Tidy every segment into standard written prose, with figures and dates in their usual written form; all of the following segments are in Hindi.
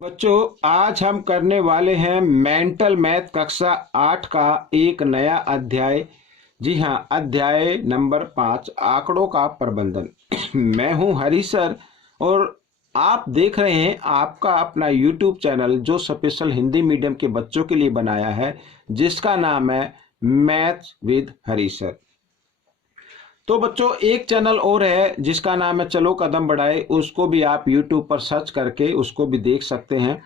बच्चों, आज हम करने वाले हैं मेंटल मैथ कक्षा 8 का एक नया अध्याय। जी हाँ, अध्याय नंबर 5, आंकड़ों का प्रबंधन। मैं हूं हरी सर और आप देख रहे हैं आपका अपना YouTube चैनल जो स्पेशल हिंदी मीडियम के बच्चों के लिए बनाया है, जिसका नाम है मैथ विद हरी सर। तो बच्चों, एक चैनल और है जिसका नाम है चलो कदम बढ़ाए, उसको भी आप YouTube पर सर्च करके उसको भी देख सकते हैं।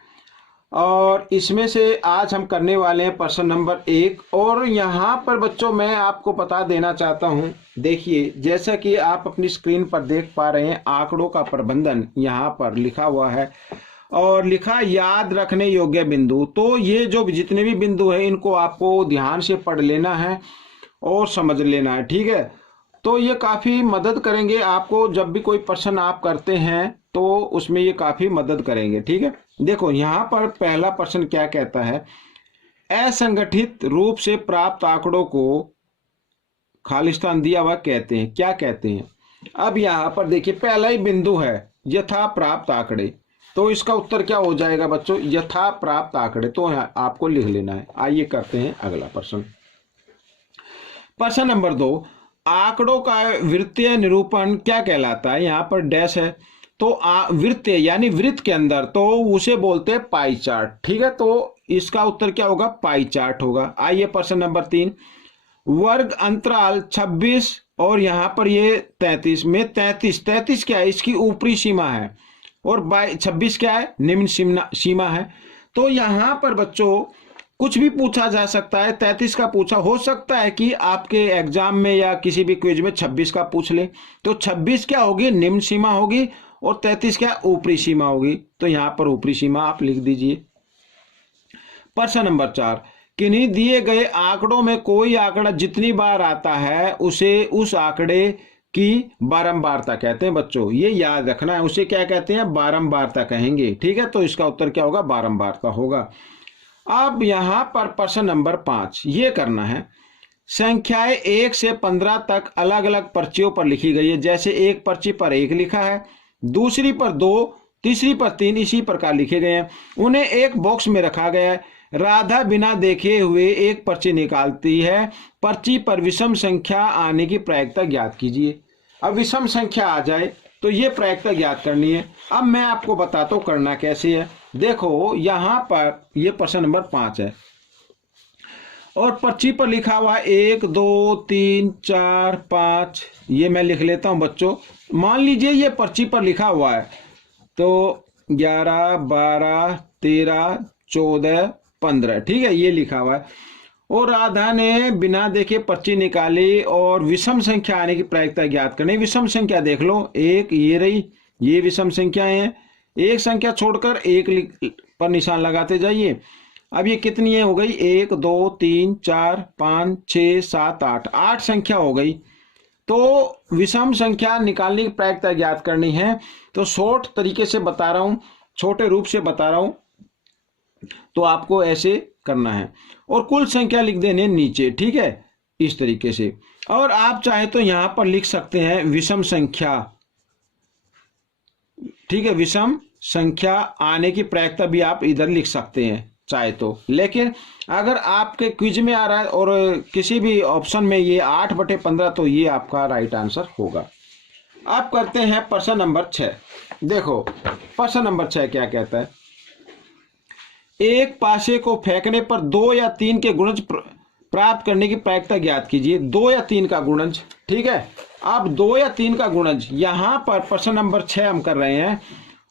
और इसमें से आज हम करने वाले हैं प्रश्न नंबर 1। और यहाँ पर बच्चों मैं आपको बता देना चाहता हूँ, देखिए जैसा कि आप अपनी स्क्रीन पर देख पा रहे हैं, आंकड़ों का प्रबंधन यहाँ पर लिखा हुआ है और लिखा याद रखने योग्य बिंदु। तो ये जो जितने भी बिंदु हैं इनको आपको ध्यान से पढ़ लेना है और समझ लेना है, ठीक है। तो ये काफ़ी मदद करेंगे आपको, जब भी कोई प्रश्न आप करते हैं तो उसमें ये काफ़ी मदद करेंगे, ठीक है। देखो यहाँ पर पहला प्रश्न क्या कहता है, असंगठित रूप से प्राप्त आंकड़ों को खालिस्तान दिया हुआ कहते हैं, क्या कहते हैं। अब यहाँ पर देखिए पहला ही बिंदु है यथा प्राप्त आंकड़े, तो इसका उत्तर क्या हो जाएगा बच्चों, यथा प्राप्त आंकड़े। तो आपको लिख लेना है। आइए करते हैं अगला प्रश्न। प्रश्न नंबर 2, आंकड़ों का वृत्तीय निरूपण क्या कहलाता है। यहाँ पर डैश है, तो वृत्तीय यानी वृत्त के अंदर, तो उसे बोलते हैं पाई चार्ट, ठीक है। तो इसका उत्तर क्या होगा, पाई चार्ट होगा। आइए प्रश्न नंबर 3, वर्ग अंतराल 26 और यहाँ पर ये 33 में 33 क्या है, इसकी ऊपरी सीमा है, और 26 क्या है, निम्न सीमा है। तो यहाँ पर बच्चों कुछ भी पूछा जा सकता है। 33 का पूछा, हो सकता है कि आपके एग्जाम में या किसी भी क्विज में 26 का पूछ ले, तो 26 क्या होगी, निम्न सीमा होगी, और 33 क्या, ऊपरी सीमा होगी। तो यहाँ पर ऊपरी सीमा आप लिख दीजिए। प्रश्न नंबर 4, किन्हीं दिए गए आंकड़ों में कोई आंकड़ा जितनी बार आता है उसे उस आंकड़े की बारंबारता कहते हैं। बच्चों ये याद रखना है, उसे क्या कहते हैं, बारंबारता कहेंगे, ठीक है। तो इसका उत्तर क्या होगा, बारंबारता होगा। अब यहां पर प्रश्न नंबर 5 ये करना है, संख्याएं 1 से 15 तक अलग अलग पर्चियों पर लिखी गई है। जैसे एक पर्ची पर 1 लिखा है, दूसरी पर 2, तीसरी पर 3, इसी प्रकार लिखे गए हैं। उन्हें एक बॉक्स में रखा गया है। राधा बिना देखे हुए एक पर्ची निकालती है। पर्ची पर विषम संख्या आने की प्रायिकता ज्ञात कीजिए। अब विषम संख्या आ जाए तो ये प्रायिकता ज्ञात करनी है। अब मैं आपको बताता हूं करना कैसे है। देखो यहां पर ये प्रश्न नंबर 5 है और पर्ची पर लिखा हुआ 1 2 3 4 5, ये मैं लिख लेता हूं बच्चों। मान लीजिए ये पर्ची पर लिखा हुआ है, तो 11 12 13 14 15, ठीक है, ये लिखा हुआ है। और राधा ने बिना देखे पर्ची निकाली और विषम संख्या आने की प्रायिकता ज्ञात करनी। विषम संख्या देख लो, एक ये रही, ये विषम संख्याएं हैं। एक संख्या छोड़कर एक पर निशान लगाते जाइए। अब ये कितनी है, हो गई 1 2 3 4 5 6 7 8, 8 संख्या हो गई। तो विषम संख्या निकालने की प्रायिकता ज्ञात करनी है। तो शॉर्ट तरीके से बता रहा हूं, छोटे रूप से बता रहा हूं, तो आपको ऐसे करना है और कुल संख्या लिख देने नीचे, ठीक है, इस तरीके से। और आप चाहे तो यहां पर लिख सकते हैं विषम संख्या, ठीक है, विषम संख्या आने की प्रायिकता भी आप इधर लिख सकते हैं चाहे तो। लेकिन अगर आपके क्विज में आ रहा है और किसी भी ऑप्शन में ये 8/15, तो ये आपका राइट आंसर होगा। आप करते हैं प्रश्न नंबर 6। देखो प्रश्न नंबर 6 क्या कहता है, एक पासे को फेंकने पर 2 या 3 के गुणज प्राप्त करने की प्रायिकता ज्ञात कीजिए। 2 या 3 का गुणज, ठीक है। अब 2 या 3 का गुणज, यहां पर प्रश्न नंबर 6 हम कर रहे हैं,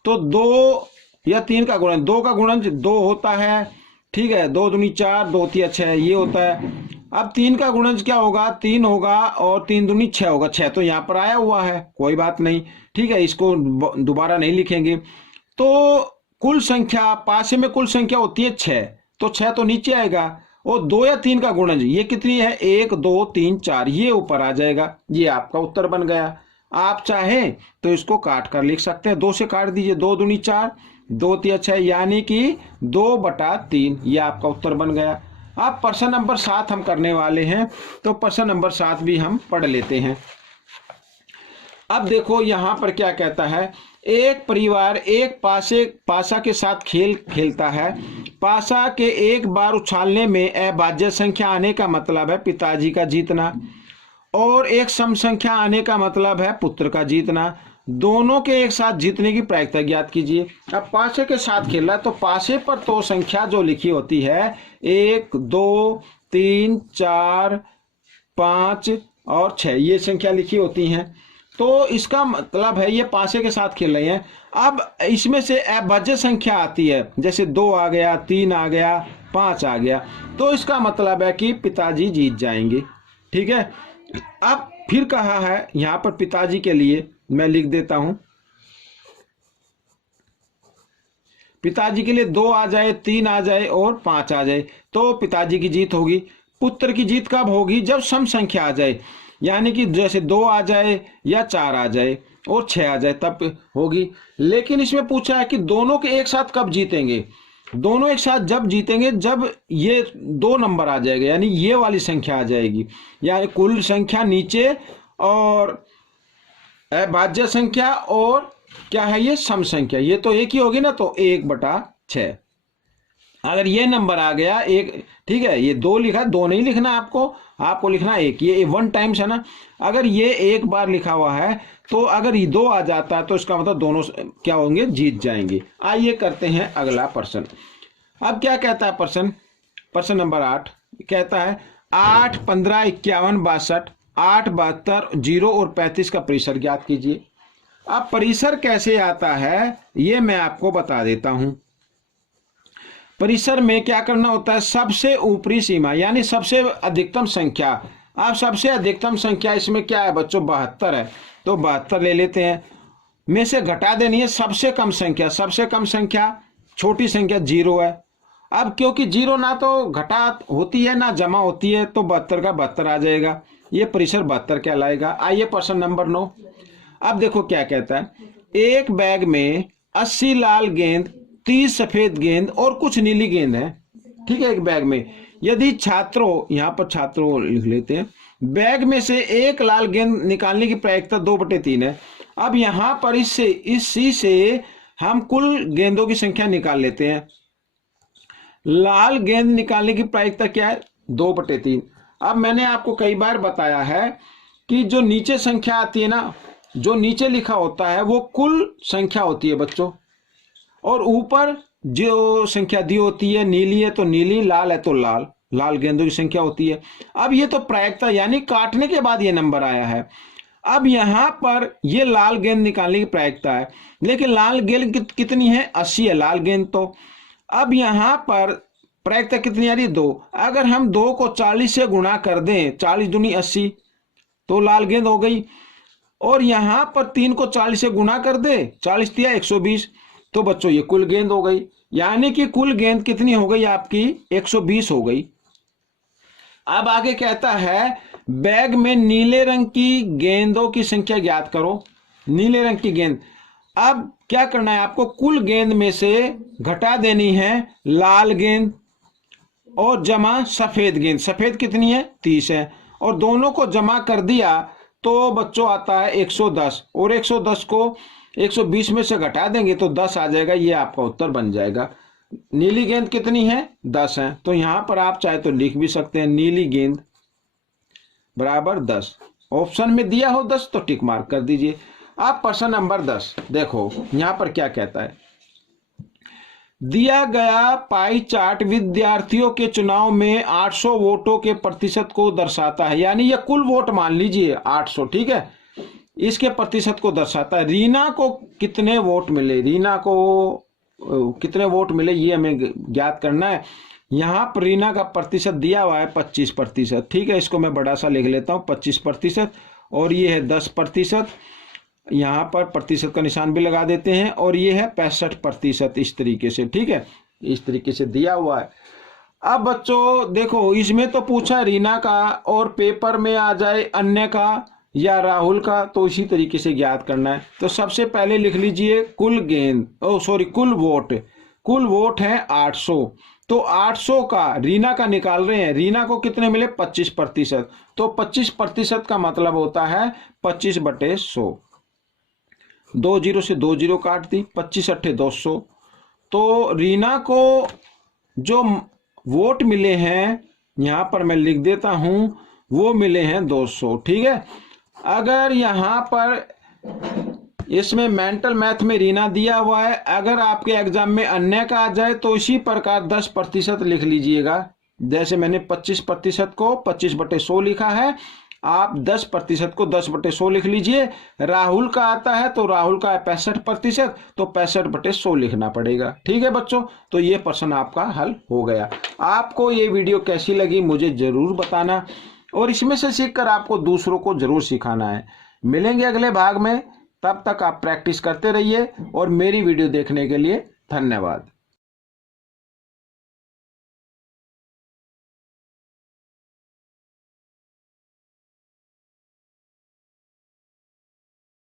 तो 2 या 3 का गुणज, 2 का गुणज 2 होता है, ठीक है, 2 दूनी 4, 2 तिया 6, ये होता है। अब 3 का गुणज क्या होगा, 3 होगा, और 3 दूनी 6 होगा। 6 तो यहां पर आया हुआ है, कोई बात नहीं, ठीक है, इसको दोबारा नहीं लिखेंगे। तो कुल संख्या, पासे में कुल संख्या होती है 6, तो 6 तो नीचे आएगा, और 2 या 3 का गुणज ये कितनी है, 1 2 3 4, ये ऊपर आ जाएगा। ये आपका उत्तर बन गया। आप चाहें तो इसको काट कर लिख सकते हैं, 2 से काट दीजिए, 2 दूनी 4, 2 तिया 6, यानी कि 2/3, ये आपका उत्तर बन गया। अब प्रश्न नंबर 7 हम करने वाले हैं, तो प्रश्न नंबर 7 भी हम पढ़ लेते हैं। अब देखो यहां पर क्या कहता है, एक परिवार एक पासा के साथ खेल खेलता है। पासा के एक बार उछालने में अभाज्य संख्या आने का मतलब है पिताजी का जीतना, और एक सम संख्या आने का मतलब है पुत्र का जीतना। दोनों के एक साथ जीतने की प्रायिकता ज्ञात कीजिए। अब पासे के साथ खेला तो पासे पर तो संख्या जो लिखी होती है 1 2 3 4 5 और 6, ये संख्या लिखी होती हैं। तो इसका मतलब है ये पासे के साथ खेल रहे हैं। अब इसमें से अभाज्य संख्या आती है, जैसे 2 आ गया, 3 आ गया, 5 आ गया, तो इसका मतलब है कि पिताजी जीत जाएंगे। ठीक है। अब फिर कहा है यहां पर पिताजी के लिए, मैं लिख देता हूं, पिताजी के लिए 2 आ जाए, 3 आ जाए और 5 आ जाए तो पिताजी की जीत होगी। पुत्र की जीत कब होगी? जब सम संख्या आ जाए, यानी कि जैसे 2 आ जाए या 4 आ जाए और 6 आ जाए तब होगी। लेकिन इसमें पूछा है कि दोनों के एक साथ कब जीतेंगे। दोनों एक साथ जब जीतेंगे जब ये 2 नंबर आ जाएगा, यानी ये वाली संख्या आ जाएगी, यानी कुल संख्या नीचे और अभाज्य संख्या और क्या है ये सम संख्या, ये तो एक ही होगी ना, तो 1/6। अगर ये नंबर आ गया एक, ठीक है, ये 2 लिखा, 2 नहीं लिखना आपको लिखना 1, ये 1 टाइम्स है ना। अगर ये एक बार लिखा हुआ है तो अगर ये 2 आ जाता है तो इसका मतलब दोनों क्या होंगे, जीत जाएंगे। आइए करते हैं अगला प्रश्न। अब क्या कहता है प्रश्न नंबर 8 कहता है 8 15 51 62 8 72 0 और 35 का परिसर ज्ञात कीजिए। अब परिसर कैसे आता है ये मैं आपको बता देता हूं। परिसर में क्या करना होता है, सबसे ऊपरी सीमा यानी सबसे अधिकतम संख्या। अब सबसे अधिकतम संख्या इसमें क्या है बच्चों, 72 है, तो 72 ले लेते हैं, में से घटा देनी है सबसे कम संख्या। सबसे कम संख्या छोटी संख्या 0 है। अब क्योंकि 0 ना तो घटा होती है ना जमा होती है, तो 72 का 72 आ जाएगा, ये परिसर 72 कहलाएगा। आइए प्रश्न नंबर 9। अब देखो क्या कहता है, एक बैग में 80 लाल गेंद, 30 सफेद गेंद और कुछ नीली गेंद है। ठीक है, एक बैग में यदि छात्रों, यहां पर छात्रों लिख लेते हैं, बैग में से एक लाल गेंद निकालने की प्रायिकता 2/3 है। अब यहां पर इसी से हम कुल गेंदों की संख्या निकाल लेते हैं। लाल गेंद निकालने की प्रायिकता क्या है, 2/3। अब मैंने आपको कई बार बताया है कि जो नीचे संख्या आती है ना, जो नीचे लिखा होता है वो कुल संख्या होती है बच्चों, और ऊपर जो संख्या दी होती है, नीली है तो नीली, लाल है तो लाल, लाल गेंदों की संख्या होती है। अब ये तो प्रायिकता यानी काटने के बाद ये नंबर आया है। अब यहां पर ये लाल गेंद निकालने की प्रायिकता है, लेकिन लाल गेंद कितनी है, 80 है लाल गेंद। तो अब यहां पर प्रायिकता कितनी आ रही है, 2। अगर हम 2 को 40 से गुणा कर दें, 40 दूनी 80, तो लाल गेंद हो गई। और यहां पर 3 को 40 से गुणा कर दे, 40 दिया 120, तो बच्चों ये कुल गेंद हो गई, यानी कि कुल गेंद कितनी हो गई आपकी, 120 हो गई। अब आगे कहता है बैग में नीले रंग की गेंदों की संख्या ज्ञात करो। नीले रंग की गेंद, अब क्या करना है आपको, कुल गेंद में से घटा देनी है लाल गेंद और जमा सफेद गेंद। सफेद कितनी है, 30 है, और दोनों को जमा कर दिया तो बच्चों आता है 110, और 110 को 120 में से घटा देंगे तो 10 आ जाएगा, ये आपका उत्तर बन जाएगा। नीली गेंद कितनी है, 10 है, तो यहां पर आप चाहे तो लिख भी सकते हैं नीली गेंद बराबर 10। ऑप्शन में दिया हो 10 तो टिक मार्क कर दीजिए। अब प्रश्न नंबर 10 देखो यहां पर क्या कहता है, दिया गया पाई चार्ट विद्यार्थियों के चुनाव में 800 वोटों के प्रतिशत को दर्शाता है, यानी ये कुल वोट मान लीजिए 800, ठीक है, इसके प्रतिशत को दर्शाता है। रीना को कितने वोट मिले, रीना को कितने वोट मिले ये हमें ज्ञात करना है। यहां पर रीना का प्रतिशत दिया हुआ है 25%, ठीक है, इसको मैं बड़ा सा लिख लेता हूं 25%, और ये है 10%, यहां पर प्रतिशत का निशान भी लगा देते हैं, और ये है 65%, इस तरीके से, ठीक है, इस तरीके से दिया हुआ है। अब बच्चों देखो इसमें तो पूछा रीना का, और पेपर में आ जाए अन्य का या राहुल का, तो इसी तरीके से ज्ञात करना है। तो सबसे पहले लिख लीजिए कुल गेंद, कुल वोट है 800, तो 800 का रीना का निकाल रहे हैं, रीना को कितने मिले, 25%, तो 25% का मतलब होता है 25/100। 2 जीरो से 2 जीरो काट दी, 25 अट्ठे 200। तो रीना को जो वोट मिले हैं यहाँ पर मैं लिख देता हूँ, वो मिले हैं 200। ठीक है। अगर यहाँ पर इसमें मेंटल मैथ में रीना दिया हुआ है, अगर आपके एग्जाम में अन्य का आ जाए तो इसी प्रकार 10% लिख लीजिएगा। जैसे मैंने 25% को 25/100 लिखा है, आप 10% को 10/100 लिख लीजिए। राहुल का आता है तो राहुल का है 65%, तो 65/100 लिखना पड़ेगा। ठीक है बच्चों, तो ये प्रश्न आपका हल हो गया। आपको ये वीडियो कैसी लगी मुझे जरूर बताना, और इसमें से सीखकर आपको दूसरों को जरूर सिखाना है। मिलेंगे अगले भाग में, तब तक आप प्रैक्टिस करते रहिए, और मेरी वीडियो देखने के लिए धन्यवाद।